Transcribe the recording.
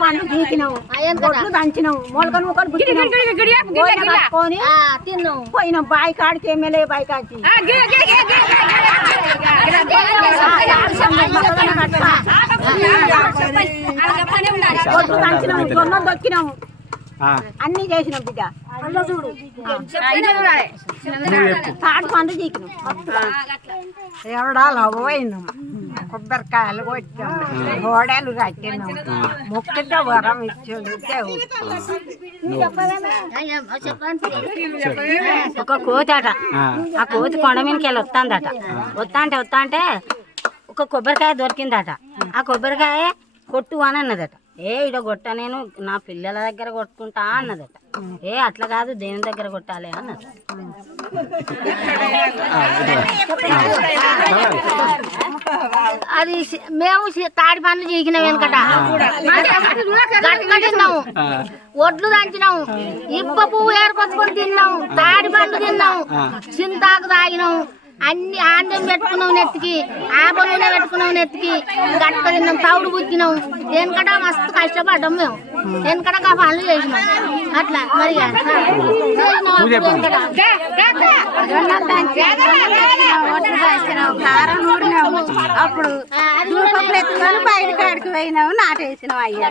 పండు గీకినాము, గొడ్లు దంచినాము, మొలకలు ముక్కలు కట్టుకొని పోయినాం బాయి కాడికి, ఎమ్మెల్యే బాయి కాడికి. గొడ్లు దంచినాము, జొన్నలు దొక్కినాము, అన్ని చేసినాం బిడ్డ. తాడు పండు గీకినాం, ఎవడాలు పోయినాం, కొబ్బరికాయలు కొట్టాము, గోడలు కట్టినాం, మొక్కితే వరం ఇచ్చాడు. ఒక కోతి అట, ఆ కోతి కొండ మీదకి వెళ్ళి వస్తా అంటే ఒక కొబ్బరికాయ దొరికిందట. ఆ కొబ్బరికాయ కొట్టు అని అన్నదట. ఇడ కొట్ట, నేను నా పిల్లల దగ్గర కొట్టుకుంటా అన్నదట. అట్లా కాదు, దేవుని దగ్గర కొట్టాలి అన్నది. అది మేము తాడి పండ్లు చీకినాం, వెనకట తిన్నాము, ఒడ్లు దంచినాము, ఇప్ప పువ్వు ఏరుకొచ్చుకొని తిన్నాము, తాడి పండు తిన్నాము, చింతాకు తాగినాము, అన్ని ఆందం పెట్టుకున్నాం నెత్తికి, ఆపనూనె పెట్టుకున్నాం నెత్తికి, గట్ట తిన్నాం, తౌడు బుక్కినాం. వెనకట మస్తు కష్టపడ్డాం మేము, వెనకట పనులు చేసినాం. అట్లా మరి కారం నూడినాము, అప్పుడు ఎత్తుకొని బయట కాడికి పోయినాము, నాటేసినాం. అయ్యా